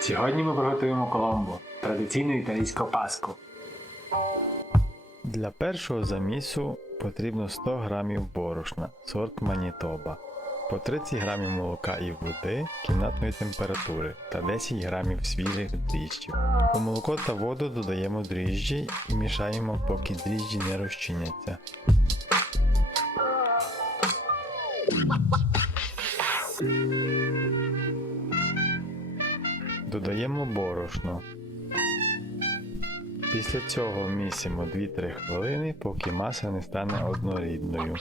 Сьогодні ми приготуємо коломбо традиційну італійську паску. Для першого замісу потрібно 100 г борошна, сорт Манітоба, по 30 г молока і води кімнатної температури та 10 г свіжих дріжджів. У молоко та воду додаємо дріжджі і мішаємо, поки дріжджі не розчиняться. Додаємо борошно. Після цього місимо 2-3 хвилини, поки маса не стане однорідною.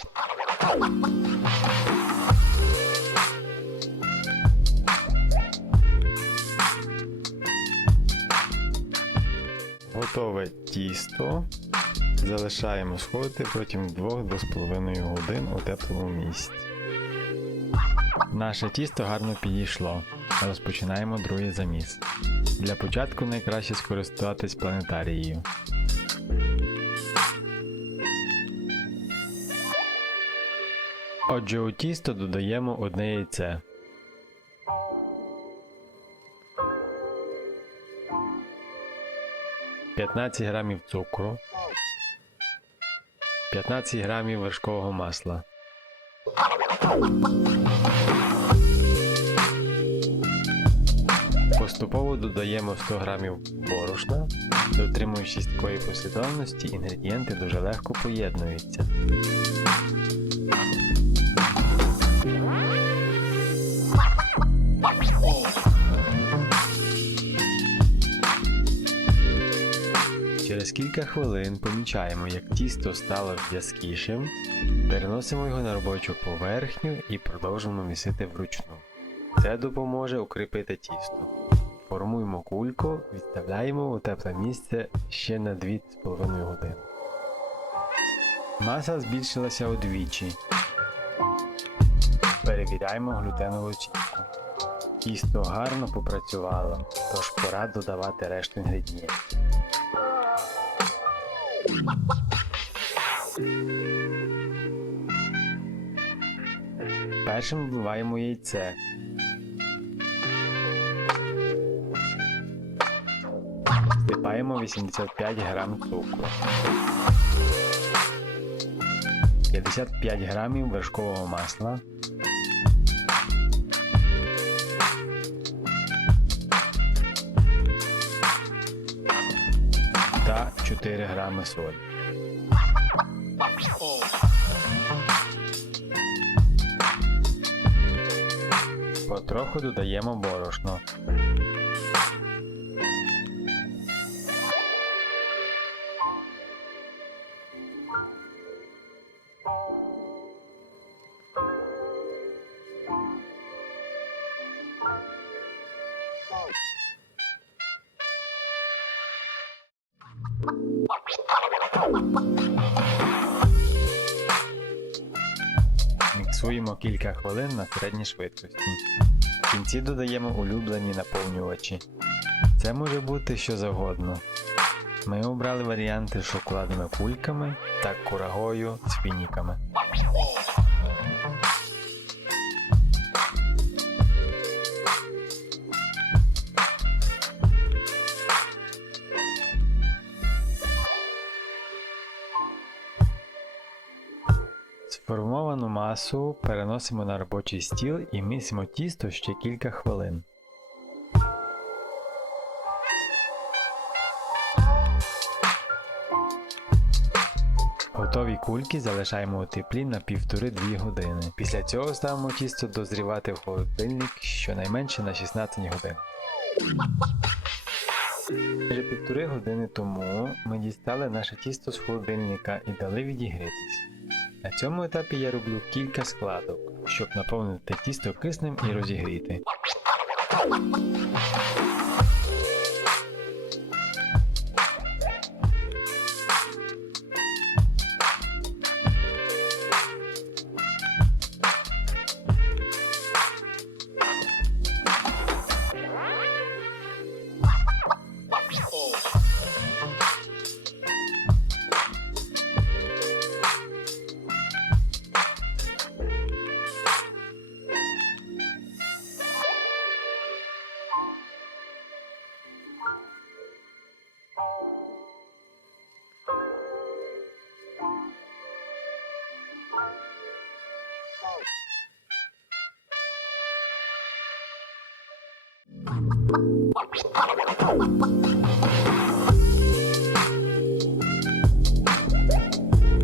Готове тісто залишаємо сходити протягом 2-2,5 годин у теплому місці. Наше тісто гарно підійшло. Розпочинаємо другий заміс. Для початку найкраще скористуватись планетарією. Отже, у тісто додаємо одне яйце. П'ятнадцять грамів цукру, 15 грамів вершкового масла. Поступово додаємо 100 грамів борошна, дотримуючись такої послідовності, інгредієнти дуже легко поєднуються. Через кілька хвилин помічаємо, як тісто стало в'язкішим, переносимо його на робочу поверхню і продовжуємо місити вручну. Це допоможе укріпити тісто. Формуємо кульку, відставляємо у тепле місце ще на 2,5 години. Маса збільшилася удвічі. Перевіряємо глютенову очистку. Тісто гарно попрацювало, тож пора додавати решту інгредієнтів. Першим вбиваємо яйце. Всипаємо 85 грам цукру. 55 грамів вершкового масла. Та 4 грами солі. Потроху додаємо борошно. Міксуємо кілька хвилин на середній швидкості. В кінці додаємо улюблені наповнювачі. Це може бути що завгодно. Ми обрали варіанти з шоколадними кульками та курагою з фініками. Сформовану масу переносимо на робочий стіл і місимо тісто ще кілька хвилин. Готові кульки залишаємо у теплі на 1,5-2 години. Після цього ставимо тісто дозрівати в холодильник щонайменше на 16 годин. Вже півтори години тому ми дістали наше тісто з холодильника і дали відігрітись. На цьому етапі я роблю кілька складок, щоб наповнити тісто киснем і розігріти.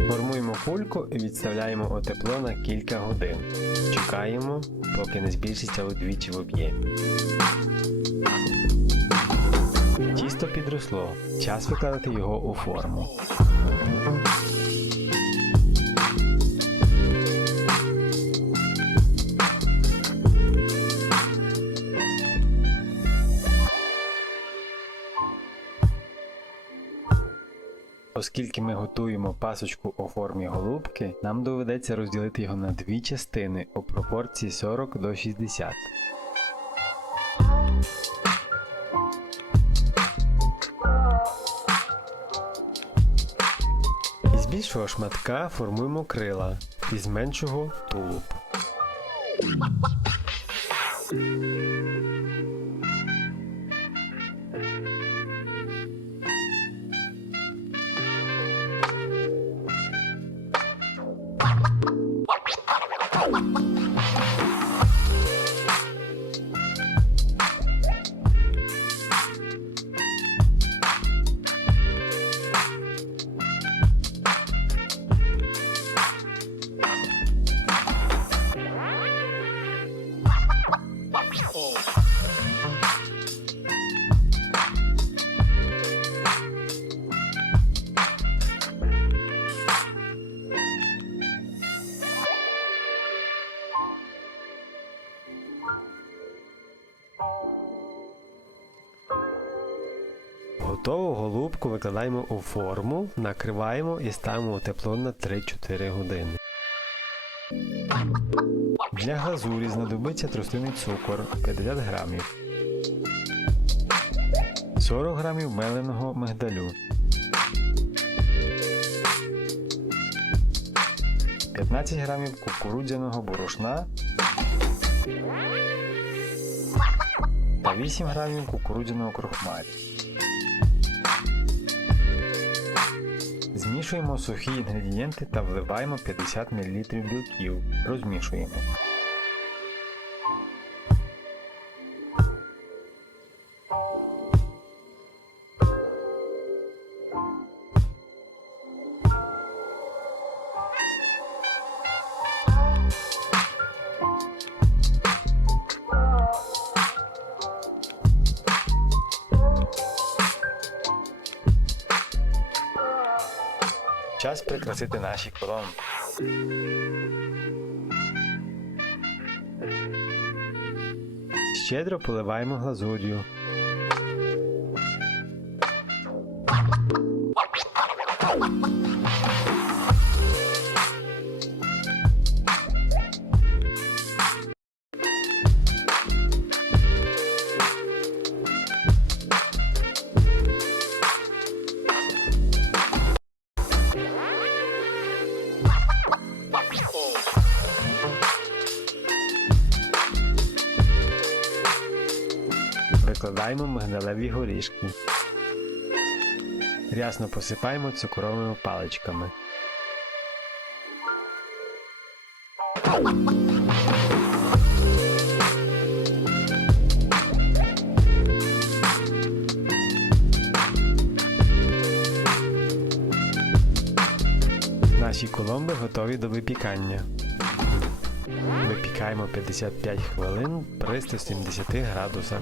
Формуємо кульку і відставляємо у тепло на кілька годин. Чекаємо, поки не збільшиться удвічі в об'ємі. Тісто підросло. Час викладати його у форму. Оскільки ми готуємо пасочку у формі голубки, нам доведеться розділити його на дві частини у пропорції 40 до 60. Із більшого шматка формуємо крила, із меншого тулуб. Готову голубку викладаємо у форму, накриваємо і ставимо у тепло на 3-4 години. Для глазурі знадобиться тростяний цукор 50 грамів, 40 грамів меленого мигдалю, 15 грамів кукурудзяного борошна та 8 грамів кукурудзяного крохмалю. Змішуємо сухі інгредієнти та вливаємо 50 мл білків. Розмішуємо. Час прикрасити наші колонки. Щедро поливаємо глазур'ю. Викладаємо мигдалеві горішки. Рясно посипаємо цукровими паличками. Наші коломби готові до випікання. Випікаємо 55 хвилин при 170 градусах.